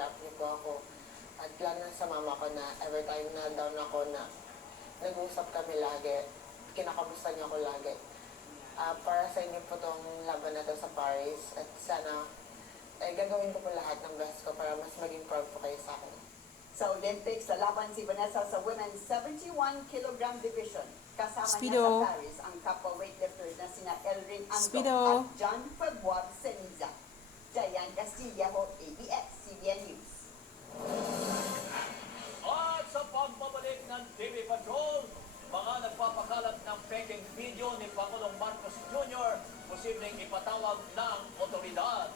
rap niyo po ako. At lalo na sa mama ko na every time na down ako na nag-uusap kami lagi, kinakamusta niyo ako lagi. Ah, para sa inyo po tong laban na to sa Paris at sana eh, gagawin ko po lahat ng best ko para mas maging proud po kayo sa akin. Sa Olympics, lalaban si Vanessa sa women's 71 kilogram division. Kasama Speedo. niya sa Paris ang kapwa weightlifters na sina Elrin Ando Speedo. at John Februar. Jayan Castillejo, ABS-CBN News. At sa pagbabalik ng TV Patrol, mga nagpapakalat ng peking video ni Pangulong Marcos Jr. posibleng ipatawag ng otoridad.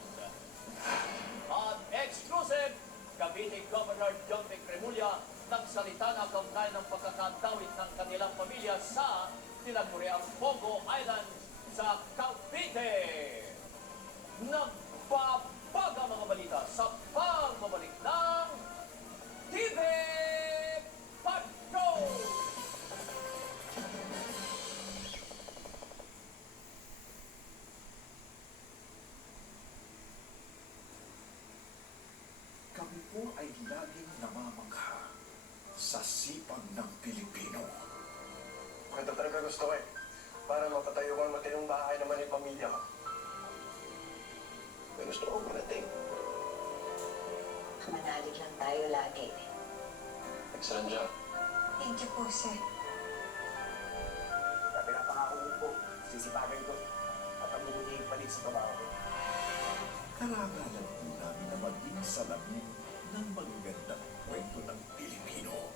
At exclusive, Cavite Governor John Vic Remulla nagsalita na kaugnay ng pagkakatawid ng kanilang pamilya sa tinaguriang Pogo Island sa Cavite. Nagbabaga mga balita sa pagbabalik ng TV Patrol! Kami po ay laging namamangha sa sipag ng Pilipino. Ito talaga gusto ko eh. Para mapatayo ko ang matinong bahay naman yung May gusto ko marating. Manalig lang tayo lagi. Sandya, Thank you po, sir. sabi na pangako mo po, sisipagan ko. At ang muli palit sa trabaho ko. Karangalan po namin na maging salamin ng magagandang kwento ng Pilipino.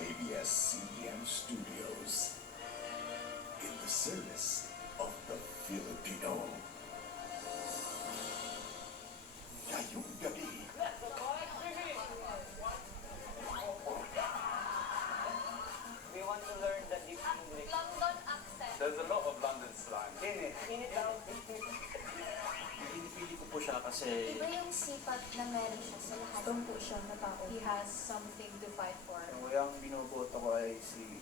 ABS-CBN Studios in the service Pinipili ko po siya kasi Iba yung sipag na meron siya sa lahat. Doon po siya na tao. He has something to fight for. yung binoboto ko ay si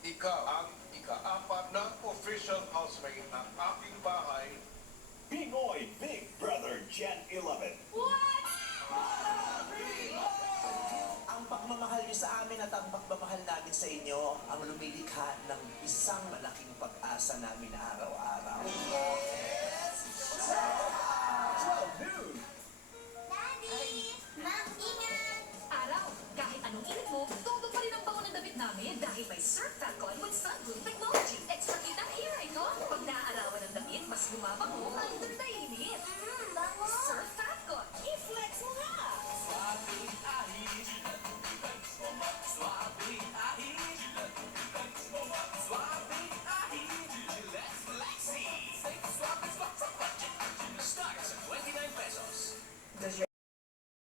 Ikaw ang ikaapat na official housemate ng aking bahay Pinoy Big Brother Gen 11. What? Ang pagmamahal niyo sa amin at ang pagmamahal namin sa inyo ang lumilikha ng isang malaking pag-asa namin araw-araw. Dahil may Surf Falcon with Sunroof Technology. Extra kita here ito. Pag naaarawan ng damit, mas gumabango under the